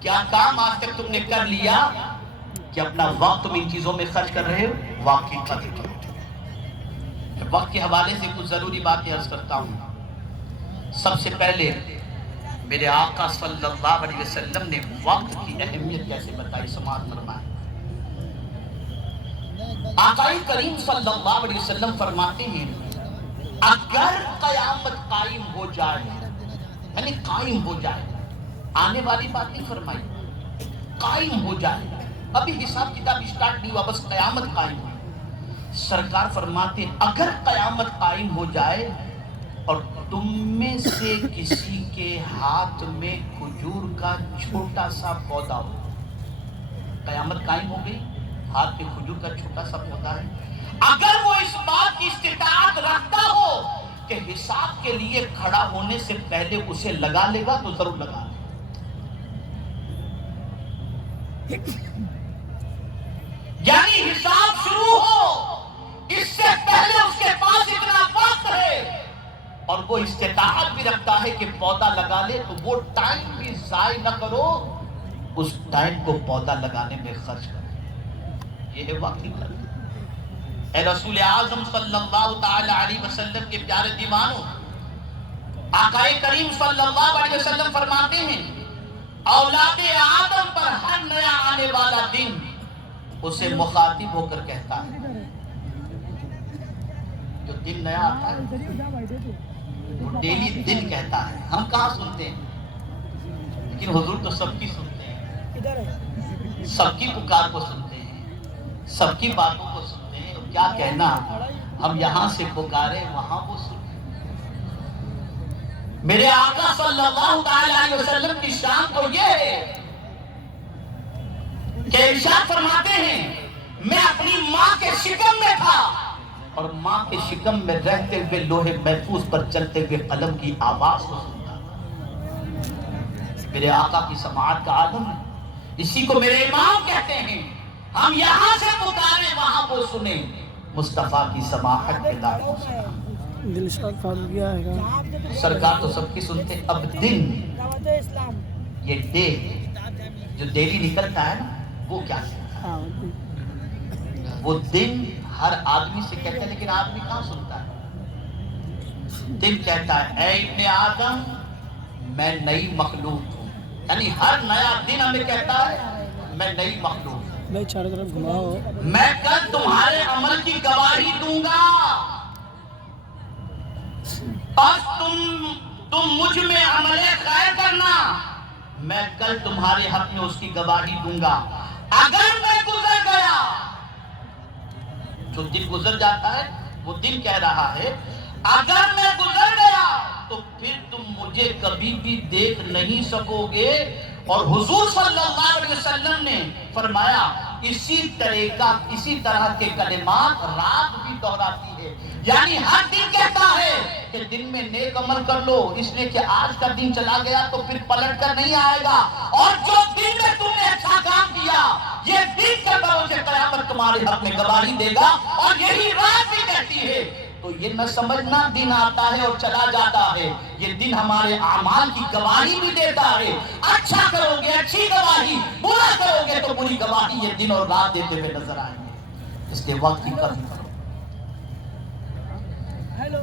کیا کام آج تک تم نے کر لیا کہ اپنا وقت تم ان چیزوں میں خرچ کر رہے ہو؟ وقت کی قدر کرو۔ وقت کے حوالے سے کچھ ضروری باتیں عرض کرتا ہوں۔ سب سے پہلے میرے آقا صلی اللہ علیہ وسلم نے وقت کی اہمیت کیسے بتائی، سماعت فرمائیں۔ آقا کریم صلی اللہ علیہ وسلم فرماتے ہیں اگر قیامت قائم ہو جائے، یعنی قائم ہو جائے، آنے والی بات نہیں فرمائی، قائم ہو جائے، ابھی حساب کتاب اسٹارٹ نہیں ہوا، بس قیامت قائم ہو۔ سرکار فرماتے ہیں اگر قیامت قائم ہو جائے اور تم میں سے کسی کے ہاتھ میں کھجور کا چھوٹا سا پودا ہو، قیامت قائم ہو گئی، ہاتھ میں کھجور کا چھوٹا سا پودا ہے، اگر وہ اس بات کی استطاعت رکھتا ہو کہ حساب کے لیے کھڑا ہونے سے پہلے اسے لگا لے گا تو ضرور لگا لے گا۔ یعنی حساب شروع ہو اس سے پہلے اس کے پاس اتنا وقت ہے اور وہ استطاعت بھی رکھتا ہے کہ پودا لگا لے، تو وہ ٹائم بھی ضائع نہ کرو، اس ٹائم کو پودا لگانے میں خرچ کرو۔ یہ ہے وقت کی قدر۔ اے رسول اعظم صلی اللہ تعالی علیہ وسلم کے پیارے دیوانوں، آقا کریم صلی اللہ علیہ وسلم فرماتے ہیں اولاد آدم پر ہر نیا آنے والا دن اسے مخاطب ہو کر کہتا ہے، جو دن نیا آتا ہے وہ ڈیلی دن کہتا ہے، ہم کہاں سنتے ہیں، لیکن حضور تو سب کی سنتے ہیں، سب کی پکار کو سنتے ہیں، سب کی باتوں کو سنتے ہیں، اور کیا کہنا، ہم یہاں سے پکارے وہاں وہ سنتے۔ میرے آقا صلی اللہ علیہ وسلم کی شان تو یہ ہے کہ ارشاد فرماتے ہیں میں اپنی ماں کے شکم میں تھا اور ماں کے شکم میں رہتے ہوئے لوہے محفوظ پر چلتے ہوئے قلم کی آواز کو سنتا تھا۔ میرے آقا کی سماعت کا عالم ہے، اسی کو میرے امام کہتے ہیں، ہم یہاں سے پکارے وہاں وہ سنیں، مصطفیٰ کی سماعت کے دار کو سنا۔ سرکار تو سب کی سنتے۔ اب دن، یہ ڈے جو ڈیلی نکلتا ہے نا، وہ کیا کہتا ہے؟ وہ دن ہر آدمی سے کہتا ہے، لیکن آدمی کہاں سنتا ہے؟ دن کہتا ہے اے ابن آدم میں نئی مخلوق ہوں، یعنی ہر نیا دن ہمیں کہتا ہے میں نئی مخلوق ہوں، میں کل تمہارے عمل کی گواہی دوں گا، بس تم مجھ میں عمل خیر کرنا، میں کل تمہارے حق میں اس کی گواہی دوں گا۔ اگر میں گزر گیا، جو دن گزر جاتا ہے وہ دن کہہ رہا ہے اگر میں گزر گیا تو پھر تم مجھے کبھی بھی دیکھ نہیں سکو گے۔ اور حضور صلی اللہ علیہ وسلم نے فرمایا اسی طرح کے کلمات رات بھی دہراتی ہے، یعنی ہر دن کہتا ہے کہ دن میں نیک عمل کر لو، اس لیے کہ آج کا دن چلا گیا تو پھر پلٹ کر نہیں آئے گا، اور جو دن میں تم نے اچھا کام کیا یہ دن کے بھروسے قیامت تمہارے حق میں گواہی دے گا۔ اور یہی رات بھی کہتی ہے، تو یہ نہ سمجھنا دن آتا ہے اور چلا جاتا ہے، یہ دن ہمارے اعمال کی گواہی بھی دیتا ہے، اچھا کرو گے اچھی گواہی، برا کرو گے تو بری گواہی، یہ دن اور رات دیتے ہوئے نظر آئیں گے، اس کے وقت کی قدر کرو۔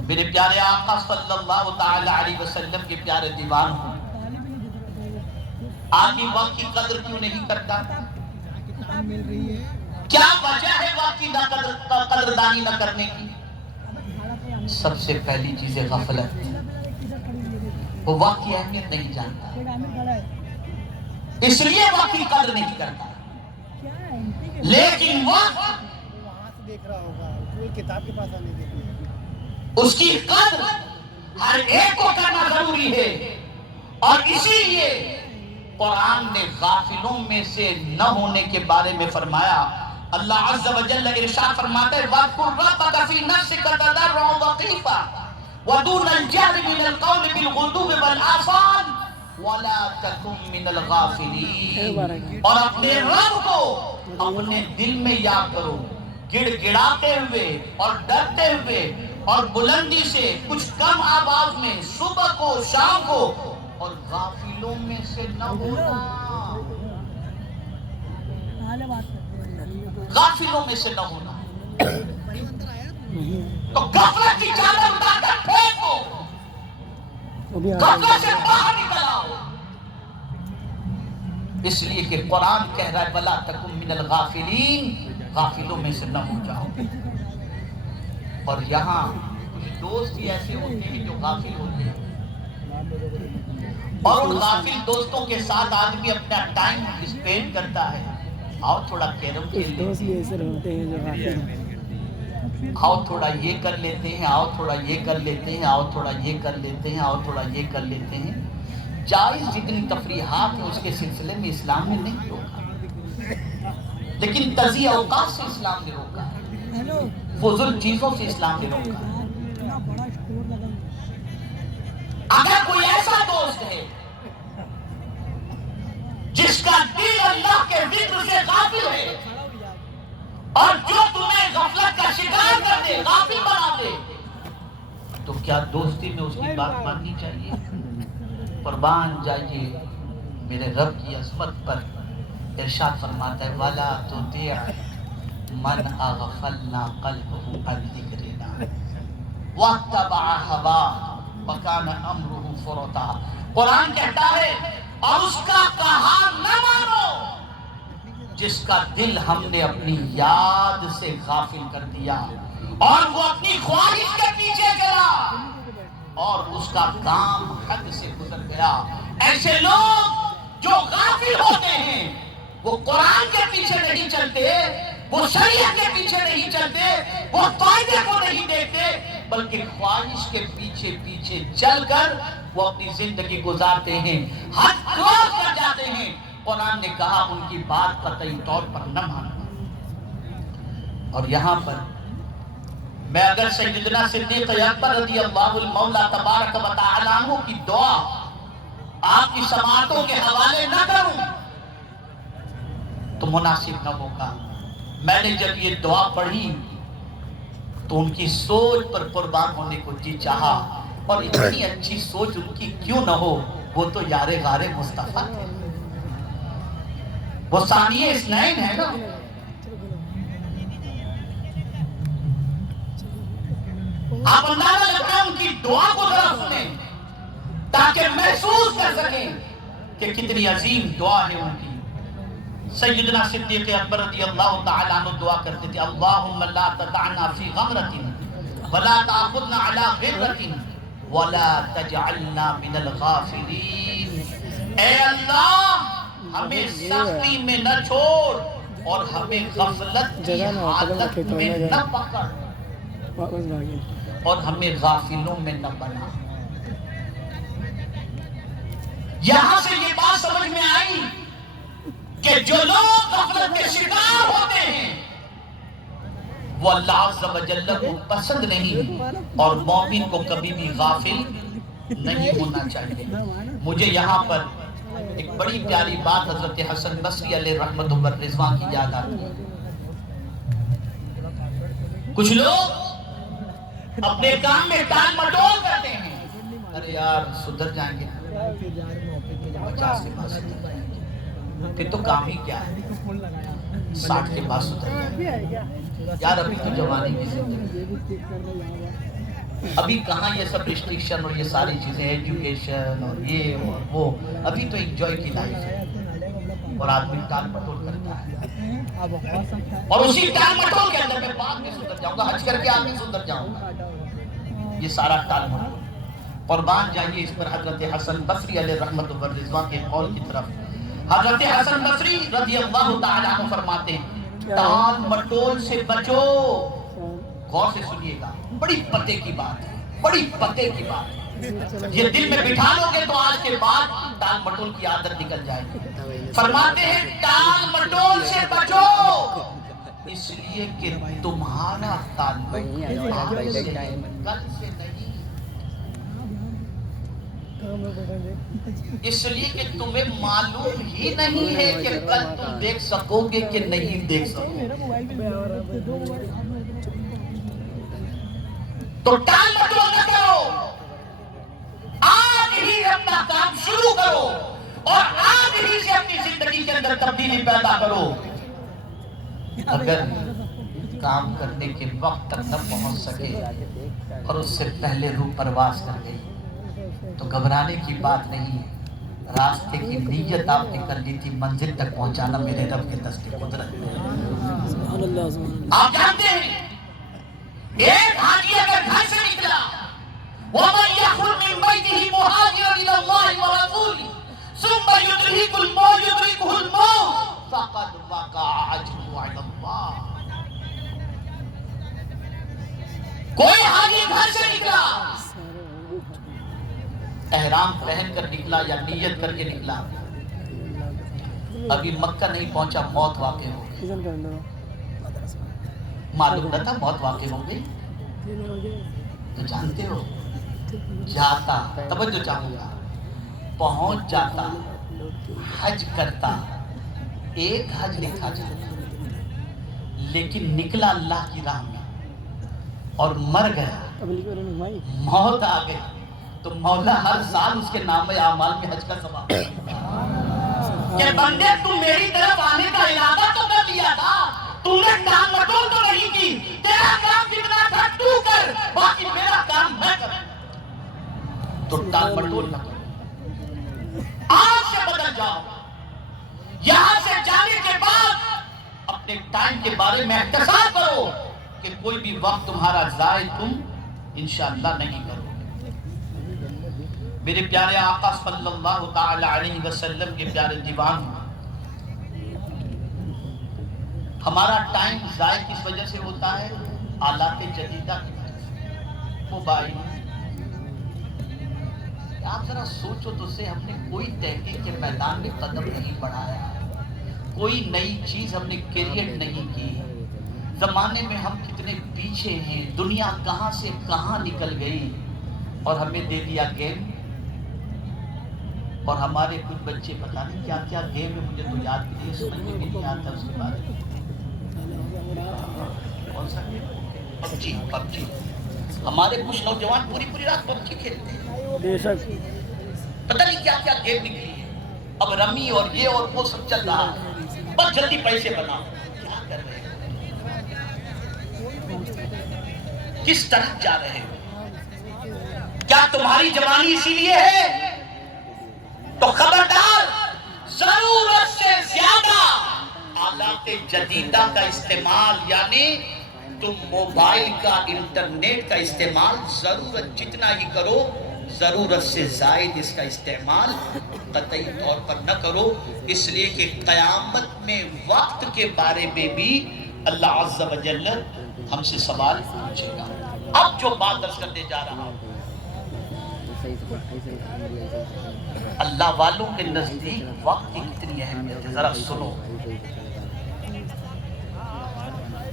میرے پیارے آقا صلی اللہ تعالی علیہ وسلم کے پیارے دیوان ہوں، آدمی وقت کی قدر کیوں نہیں کرتا؟ کیا وجہ ہے وقت کی قدردانی نہ کرنے کی؟ سب سے پہلی چیز ہے غفلت، وہ وقت کی اہمیت نہیں جانتا، اس لیے وقت کی قدر نہیں کرتا، لیکن وقت دیکھ رہا ہوگا، کوئی کتاب کے پاس آنے دیکھ اس کی قدر ہر ایک کو کرنا ضروری ہے، اور اسی لیے قرآن نے غافلوں میں سے نہ ہونے کے بارے میں فرمایا۔ اللہ عز و جل ارشاد فرماتا ہے وَاذْكُرْ رَبَّكَ فِي نَفْسِكَ تَضَرُّعًا وَخِيفَةً وَدُونَ الْجَهْرِ مِنَ الْقَوْلِ بِالْغُدُوِّ وَالْآصَالِ وَلَا تَكُن مِّنَ الْغَافِلِينَ، اور اپنے رب کو اپنے دل میں یاد کرو، گڑ گڑاتے ہوئے اور ڈرتے ہوئے اور بلندی سے، کچھ کم آواز میں، صبح کو شام کو اور غافلوں میں سے نہ ہونا، غافلوں میں سے نہ ہونا۔ تو غفلت کی چادر اٹھا کر پھینکو، غفلت سے باہر نکل آؤ۔ اس لیے کہ قرآن کہہ رہا ہے وَلَا تَكُن مِّنَ الْغَافِلِينَ، غافلوں میں سے نہ ہو جاؤ۔ اور یہاں کچھ دوست بھی ایسے ہوتے ہیں جو غافل ہوتے ہیں، اور ان غافل دوستوں کے ساتھ آدمی اپنا ٹائم اسپینڈ کرتا ہے۔ آؤ تھوڑا کیرم کھیل لیتے ہیں، آؤ تھوڑا یہ کر لیتے ہیں، آؤ تھوڑا یہ کر لیتے ہیں، آؤ تھوڑا یہ کر لیتے ہیں، آؤ تھوڑا یہ کر لیتے ہیں۔ جائز جتنی تفریحات ہیں اس کے سلسلے میں اسلام نے نہیں روکا، لیکن تضییع اوقات سے اسلام نے روکا، فضول چیزوں سے اسلام نے روکا۔ اگر کوئی ایسا دوست ہے جس کا دل اللہ کے ذکر سے غافل ہے اور جو تمہیں غفلت کا شکار کر دے، غافل بنا دے، تو کیا دوستی میں اس کی بات ماننی چاہیے؟ قربان جائیے میرے رب کی عظمت پر۔ ارشاد فرماتا ہے وَلَا تُطِعْ مَنْ أَغْفَلْنَا قَلْبَهُ عَنْ ذِكْرِنَا وَاتَّبَعَ هَوَاهُ وَكَانَ أَمْرُهُ فُرُطًا۔ قرآن کہتا ہے اور اس کا کہا نہ مانو جس کا دل ہم نے اپنی یاد سے غافل کر دیا اور وہ اپنی خواہش کے پیچھے گیا اور اس کا کام حد سے گزر گیا۔ ایسے لوگ جو غافل ہوتے ہیں وہ قرآن کے پیچھے نہیں چلتے، وہ شریعت کے پیچھے نہیں چلتے، وہ فائدے کو نہیں دیکھتے، بلکہ خواہش کے پیچھے پیچھے چل کر وہ اپنی زندگی گزارتے ہیں، حد کراس کر جاتے ہیں۔ قرآن نے کہا ان کی بات قطعی طور پر نہ مانو۔ اور یہاں پر میں اگر سیدنا صدیق اکبر رضی اللہ المولا تبارک و تعالی عنہ کی دعا آپ کی سماعتوں کے حوالے نہ کروں تو مناسب نہ ہوگا۔ میں نے جب یہ دعا پڑھی تو ان کی سوچ پر قربان ہونے کو جی چاہا، اور اتنی اچھی سوچ ان کی کیوں نہ ہو، وہ تو یار غار مصطفیٰ تھے، وہ ثانیہ اثنین ہے نا۔ آپ اندازہ لگائیں ان کی دعا کو ذرا سنیں تاکہ محسوس کر سکیں کہ کتنی عظیم دعا ہے ان کی۔ سیدنا صدیق اکبر رضی اللہ تعالیٰ عنہ دعا کرتے تھے اللہم لا تدعنا فی غمرۃ ولا تأخذنا علی غرۃ ولا تجعلنا من الغافلین۔ اے اللہ ہمیں سختی میں نہ چھوڑ اور ہمیں غفلت کی حالت میں نہ پکڑ اور ہمیں غافلوں میں نہ بنا۔ یہاں سے یہ بات سمجھ میں آئی کہ جو لوگ غفلت کے شکار ہوتے ہیں وہ اللہ عز و جل کو پسند نہیں، اور مومن کو کبھی بھی غافل نہیں ہونا چاہیے۔ مجھے یہاں پر ایک بڑی پیاری بات حضرت حسن بصری علیہ رحمت و رضوان کی یاد آتی ہے۔ کچھ لوگ اپنے کام میں ٹال مٹول کرتے ہیں، ارے یار سدھر جائیں گے 50 کے بعد سدھر جائیں گے، پھر تو کام ہی کیا ہے 60 کے بعد سدھر جائیں گے، یار ابھی تو جوانی کی زندگی، ابھی کہاں یہ سب ریسٹرکشن اور یہ ساری چیزیں ایجوکیشن اور یہ اور وہ، ابھی تو انجوائے کی لائف ہے، اور آدمی ٹال مٹول کرتا ہے، اور اسی ٹال مٹول کے اندر میں بعد میں سدھر جاؤں گا، حج کر کے آدمی سدھر جاؤں گا، یہ سارا ٹال مٹول۔ قربان جائیے اس پر حضرت حسن بصری علیہ رحمت و رضوان کے قول کی طرف۔ حضرت حسن بصری رضی اللہ تعالیٰ عنہ فرماتے ہیں ٹال مٹول سے بچو۔ غور سے سنیے گا، بڑی پتے کی بات ہے، بڑی پتے کی بات ہے، یہ دل میں بٹھا لو گے تو آج کے بعد ٹال مٹول کی عادت نکل جائے گی۔ فرماتے ہیں ٹال مٹول سے بچو اس لیے کہ تمہارا تعلق آج سے کل سے نہیں، اس لیے کہ تمہیں معلوم ہی نہیں ہے کہ کل تم دیکھ سکو گے کہ نہیں دیکھ سکو گے۔ تو ٹال مٹول نہ کرو، آج ہی سے اپنا کام شروع کرو اور آج ہی سے اپنی زندگی کے اندر تبدیلی پیدا کرو. اگر کام کرنے کے وقت تک نہ پہنچ سکے اور اس سے پہلے روح پرواز کر گئی تو گھبرانے کی بات نہیں. راستے کی نیت آپ نے کر لی تھی، منزل تک پہنچانا میرے رب کے دست کی قدرت ہے. آپ جانتے ہیں ایک حاجی اگر گھر سے نکلا وَمَنْ يَخْرُجْ مِنْ بَيْتِهِ مُهَاجِرًا إِلَى اللَّهِ وَرَسُولِهِ ثُمَّ يُدْرِكُهُ الْمَوْتُ فَقَدْ وَقَعَ أَجْرُهُ عَلَى اللَّهِ. کوئی حاجی گھر سے نکلا، احرام پہن کر نکلا یا نیت کر کے نکلا، ابھی مکہ نہیں پہنچا، موت واقع ہو گئی. معلوم نہ تھا موت واقع ہو گئی تو جانتے ہو جاتا، توجہ چاہوں گا، پہنچ جاتا، حج کرتا، ایک حج لکھا جاتا، لیکن نکلا اللہ کی راہ میں اور مر گیا، موت آ گئی تو مولا ہر سال اس کے نام اعمال میں حج کا ثواب کہ بندے تم میری طرف آنے کا ارادہ تو کر لیا تھا، تم نے ٹال مٹول تو نہیں کی، تیرا کام جتنا تھا تو کر، باقی میرا کام میں کروں. تو ٹال مٹول نہ کرو، آج سے بدل جاؤ. یہاں سے جانے کے بعد اپنے ٹائم کے بارے میں احتساب کرو کہ کوئی بھی وقت تمہارا ضائع تم انشاءاللہ نہیں کرو. میرے پیارے آقا صلی اللہ تعالی علیہ وسلم کے پیارے دیوان، ہمارا ٹائم ضائع کس وجہ سے ہوتا ہے؟ آلات جدیدہ کی وجہ سے، موبائل. آپ ذرا سوچو تو سے ہم نے کوئی تحقیق کے میدان میں قدم نہیں بڑھایا، کوئی نئی چیز ہم نے کریٹ نہیں کی. زمانے میں ہم کتنے پیچھے ہیں، دنیا کہاں سے کہاں نکل گئی اور ہمیں دے دیا گیم. اور ہمارے کچھ بچے پتہ نہیں کیا کیا گیم ہے، مجھے تو یاد بھی نہیں، سمجھ میں بھی نہیں آتا اس کے بارے میں. کون سا پب جی. ہمارے کچھ نوجوان پوری رات پب جی کھیلتے ہیں، پتہ نہیں کیا کیا گیم نکلی ہے. اب رمی اور یہ اور وہ سب چل رہا ہے، بس جلدی پیسے بناؤ. کیا کر رہے ہیں؟ کس طرح جا رہے ہو؟ کیا تمہاری جوانی اسی لیے ہے؟ تو خبردار، ضرورت سے زیادہ آلات جدیدہ کا استعمال، یعنی تم موبائل کا، انٹرنیٹ کا استعمال ضرورت جتنا ہی کرو، ضرورت سے زائد اس کا استعمال قطعی طور پر نہ کرو. اس لیے کہ قیامت میں وقت کے بارے میں بھی اللہ عز و جل ہم سے سوال پوچھے گا. اب جو بات درس کرنے جا رہا ہوں، اللہ والوں کے نزدیک وقت کی کتنی اہمیت ہے، ذرا سنو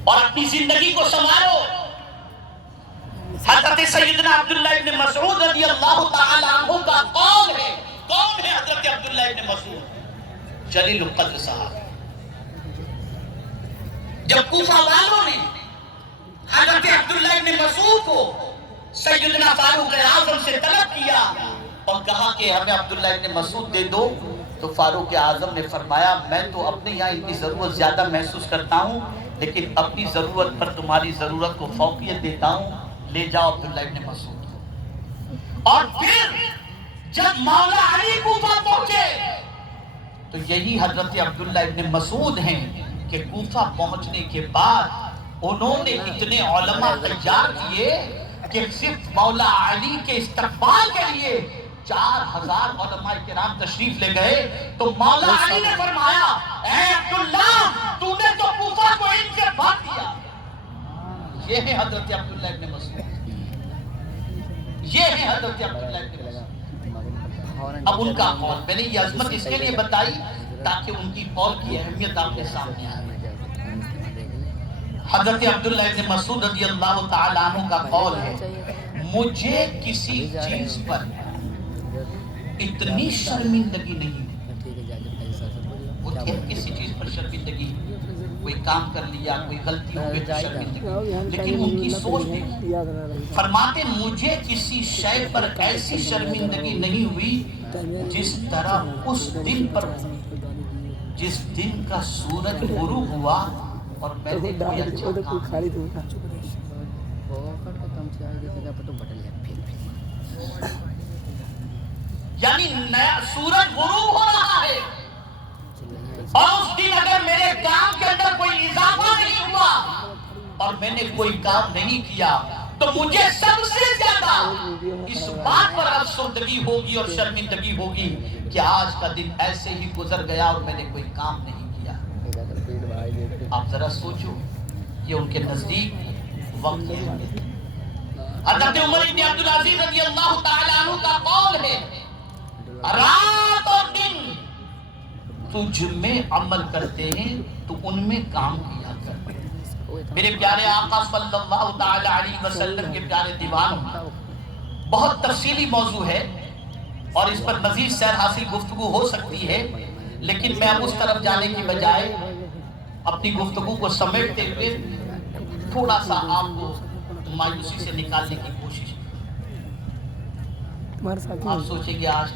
اور اپنی زندگی کو سنوارو. حضرت سیدنا عبداللہ ابن مسعود رضی اللہ تعالی عنہ کا قول ہے. کون ہے حضرت عبداللہ ابن مسعود؟ جلیل القدر صاحب. جب کوفہ والوں نے حضرت عبداللہ ابن مسعود کو سیدنا فاروق اعظم سے طلب کیا اور کہا کہ ہمیں عبداللہ ابن مسعود دے دو، تو فاروق اعظم نے فرمایا میں تو اپنے یہاں اتنی ضرورت زیادہ محسوس کرتا ہوں، لیکن اپنی ضرورت پر تمہاری ضرورت کو فوقیت دیتا ہوں، لے جاؤ عبداللہ ابن مسعود. اور پھر جب مولا علی کوفہ پہنچے تو یہی حضرت عبداللہ ابن مسعود ہیں کہ کوفہ پہنچنے کے بعد انہوں نے اتنے علماء تیار کیے کہ صرف مولا علی کے استقبال کے لیے 4000 علماء کرام تشریف لے گئے. تو مولا علی نے فرمایا اے عبداللہ تو نے تو کوفہ کو ان سے بھاگ دیا. یہ ہے حضرت عبداللہ ابن مسعود، یہ ہے حضرت عبداللہ ابن مسعود. اب ان کا قول، میں نے یہ عظمت اس کے لیے بتائی تاکہ ان کی قول کی اہمیت آپ کے سامنے آئے. حضرت عبداللہ ابن مسعود رضی اللہ تعالیٰ عنہ کا قول ہے مجھے کسی چیز پر اتنی شرمندگی نہیں، مجھے کسی چیز پر شرمندگی کوئی کام کر لیا, کوئی غلطی ہو گئی تو شرمندگی, لیکن ان کی سوچ دیکھیں, فرماتے مجھے کسی شے پر ایسی شرمندگی نہیں ہوئی جس طرح اس دن پر, جس دن کا سورج غروب ہوا اور میں نے کوئی اچھا کام, یعنی نیا سورج غروب ہو رہا ہے اور اس دن اگر میرے کام کے اندر کوئی اضافہ نہیں ہوا اور میں نے کوئی کام نہیں کیا تو مجھے سب سے زیادہ اس بات پر افسردگی ہوگی اور شرمندگی ہوگی کہ آج کا دن ایسے ہی گزر گیا اور میں نے کوئی کام نہیں کیا. آپ ذرا سوچو, یہ ان کے نزدیک وقت ہے. حضرت عمر بن عبدالعزیز رضی اللہ تعالیٰ عنہ کا قول ہے, رات اور دن تجھ میں عمل کرتے ہیں تو ان میں کام کیا کر. میرے پیارے آقا صلی اللہ تعالی علیہ وسلم کے پیارے دیوانوں, بہت تفصیلی موضوع ہے اور اس پر مزید سیر حاصل گفتگو ہو سکتی ہے, لیکن میں اب اس طرف جانے کی بجائے اپنی گفتگو کو سمیٹتے ہوئے تھوڑا سا آپ کو مایوسی سے نکالنے کی کوشش. آپ سوچیں گے آج